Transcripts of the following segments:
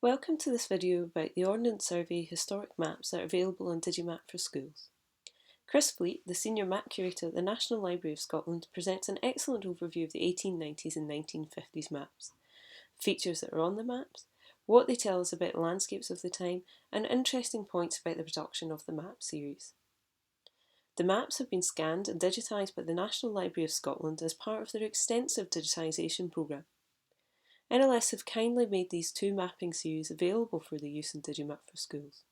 Welcome to this video about the Ordnance Survey historic maps that are available on Digimap for schools. Chris Fleet, the Senior Map Curator at the National Library of Scotland, presents an excellent overview of the 1890s and 1950s maps, features that are on the maps, what they tell us about landscapes of the time, and interesting points about the production of the map series. The maps have been scanned and digitised by the National Library of Scotland as part of their extensive digitisation programme. NLS have kindly made these two mapping series available for the use in Digimap for schools.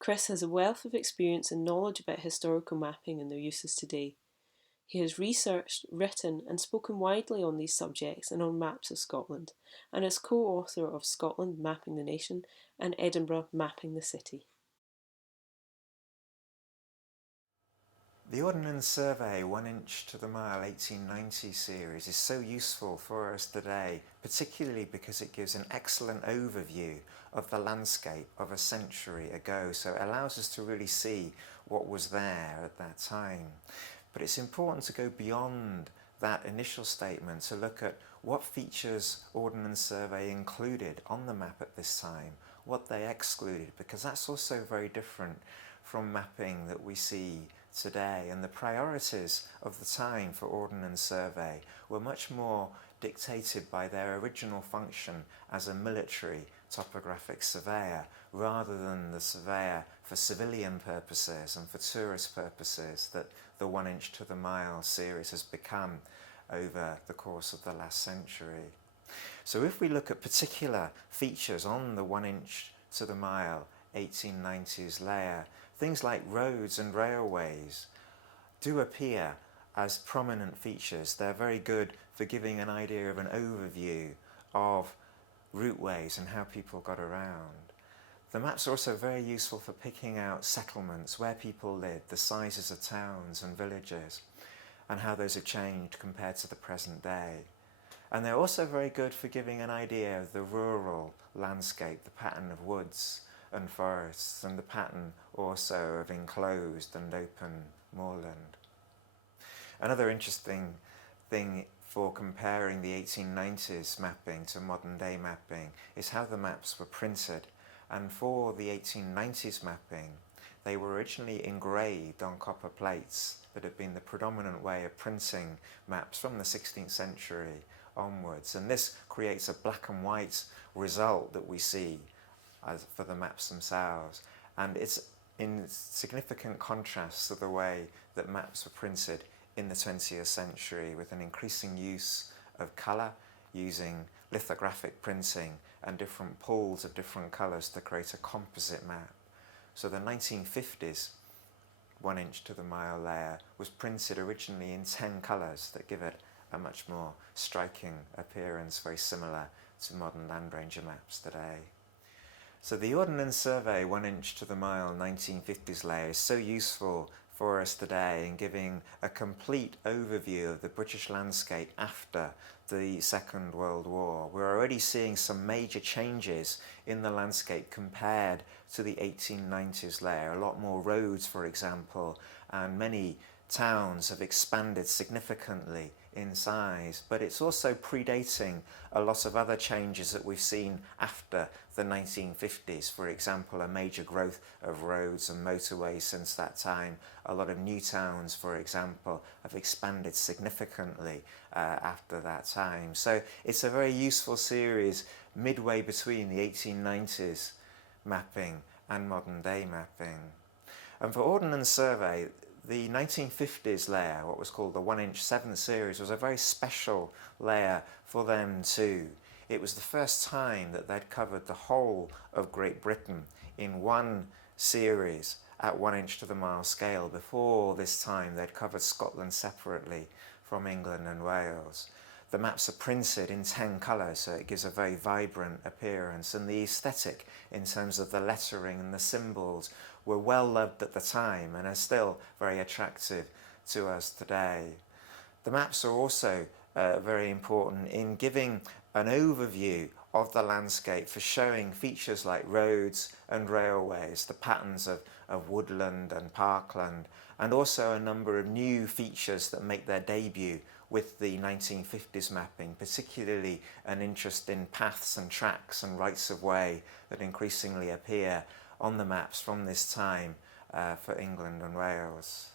Chris has a wealth of experience and knowledge about historical mapping and their uses today. He has researched, written and spoken widely on these subjects and on maps of Scotland, and is co-author of Scotland Mapping the Nation and Edinburgh Mapping the City. The Ordnance Survey 1 inch to the mile 1890 series is so useful for us today, particularly because it gives an excellent overview of the landscape of a century ago, so it allows us to really see what was there at that time. But it's important to go beyond that initial statement to look at what features Ordnance Survey included on the map at this time, what they excluded, because that's also very different from mapping that we see today, and the priorities of the time for Ordnance Survey were much more dictated by their original function as a military topographic surveyor rather than the surveyor for civilian purposes and for tourist purposes that the 1 inch to the mile series has become over the course of the last century. So if we look at particular features on the 1 inch to the mile 1890s layer, things like roads and railways do appear as prominent features. They're very good for giving an idea of an overview of routeways and how people got around. The maps are also very useful for picking out settlements, where people lived, the sizes of towns and villages, and how those have changed compared to the present day. And they're also very good for giving an idea of the rural landscape, the pattern of woods and forests, and the pattern also of enclosed and open moorland. Another interesting thing for comparing the 1890s mapping to modern day mapping is how the maps were printed. And for the 1890s mapping, they were originally engraved on copper plates that had been the predominant way of printing maps from the 16th century onwards. And this creates a black and white result that we see as for the maps themselves, and it's in significant contrast to the way that maps were printed in the 20th century, with an increasing use of colour, using lithographic printing and different pools of different colours to create a composite map. So the 1950s 1 inch to the mile layer was printed originally in 10 colours that give it a much more striking appearance, very similar to modern Land Ranger maps today. So the Ordnance Survey 1 inch to the mile 1950s layer is so useful for us today in giving a complete overview of the British landscape after the Second World War. We're already seeing some major changes in the landscape compared to the 1890s layer. A lot more roads, for example, and many towns have expanded significantly in size, but it's also predating a lot of other changes that we've seen after the 1950s. For example, a major growth of roads and motorways since that time. A lot of new towns, for example, have expanded significantly after that time. So it's a very useful series midway between the 1890s mapping and modern day mapping. And for Ordnance Survey, the 1950s layer, what was called the 1 inch 7th series, was a very special layer for them too. It was the first time that they'd covered the whole of Great Britain in one series at 1 inch to the mile scale. Before this time, they'd covered Scotland separately from England and Wales. The maps are printed in 10 colours, so it gives a very vibrant appearance, and the aesthetic in terms of the lettering and the symbols were well loved at the time and are still very attractive to us today. The maps are also very important in giving an overview of the landscape, for showing features like roads and railways, the patterns of woodland and parkland, and also a number of new features that make their debut with the 1950s mapping, particularly an interest in paths and tracks and rights of way that increasingly appear on the maps from this time for England and Wales.